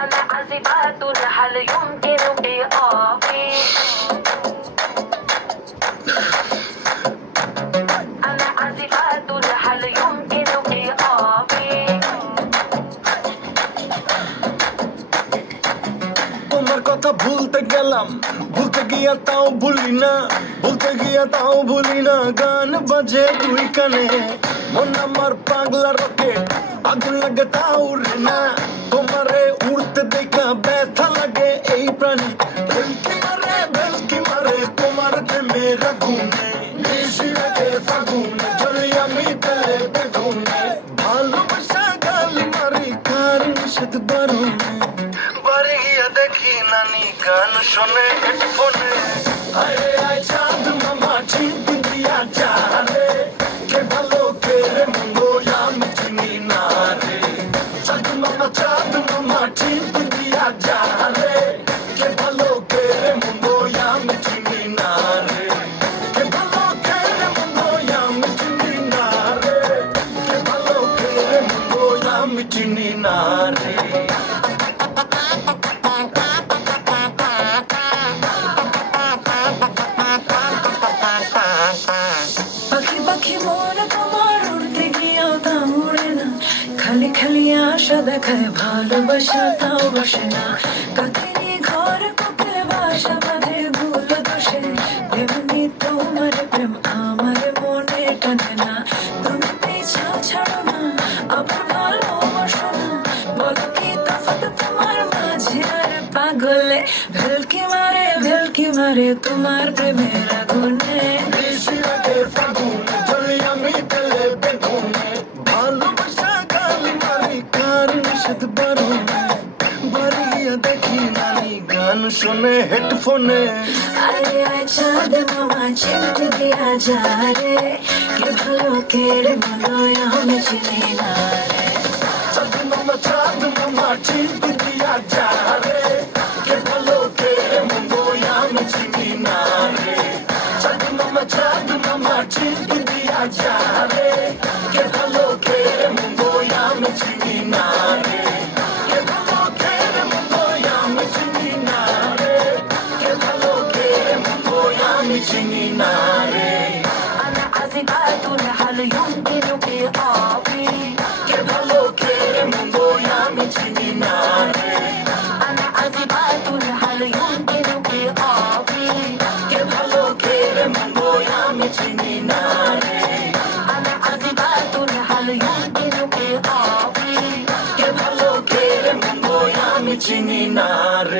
أنا عازبات هل يمكن إيقافي أنا عازبات هل يمكن إيقافي তোমার কথা ভুলতে গেলাম ভুলতে গিয়া তাও ভুলি না ভুলতে গিয়া তাও ভুলি না গান বাজে দুই কানে মন আমার পাগলা রকেট আগুন লাগে তাও উড়ে না তোমারে উড়তে দেখা ব্যথা লাগে এই প্রাণী ভেলকি মারে তোমার প্রেমে রাগুনে বেশি লাগে ফাগুনে চলি আমি তেলে বেগুনে ভালোবাসা গালি মারি কার নিষেধ বারুনে বাড়ি গিয়া দেখি নানি গান শোনে হেডফোনে আরে আয় চাঁদ মামা ঠিক দিয়া যা রে কে ভালো কে রে মঙ্গো আমি চিনি না রে চাঁদ মামা ঠিক দিয়া যা রে কে ভালো কে রে মঙ্গো আমি চিনি না রে কে ভালো কে রে মঙ্গো আমি চিনি না রে কে ভালো কে রে মঙ্গো আমি চিনি না রে খালি খালি আশা দেখায় ভালোবাসা তাও বসে না কাকেরই ঘর কোকিল বাসা বাঁধে ভুল দোষে তেমনি তোমার প্রেম আমার মনে টানে না তুমি পিছা ছাড়ো না আবার ভালোবাসো না বলো কি তফাৎ তোমার মাঝে আর পাগলে ভেলকি মারে তোমার প্রেমের আগুনে বেশি লাগে ফাগুনে চলি আমি তেলে বেগুনে ভালোবাসা গালি মারি কার নিষেধ বারুনে বাড়ি গিয়া দেখি নানি গান শোনে হেডফোনে আরে আয় চাঁদ মামা চিনতে দিয়া যা রে কে ভালো কে রে মনোয় আমি চিনি না রে চাঁদ মামা চিনতে দিয়া যা রে কে ভালো কে রে মঙ্গো আমি চিনি না রে চাঁদ মামা চিনতে দিয়া যা রে কে ভালো কে রে মঙ্গো আমি চিনি না রে কে ভালো কে রে মঙ্গো আমি চিনি না রে কে ভালো কে রে মঙ্গো আমি চিনি না রে أنا عازبات هل يمكن إيقافي কে ভালো কে রে মঙ্গো আমি চিনি না রে أنا عازبات هل يمكن إيقافي কে ভালো কে রে মঙ্গো আমি চিনি না রে أنا عازبات هل يمكن إيقافي কে ভালো কে রে মঙ্গো আমি চিনি না রে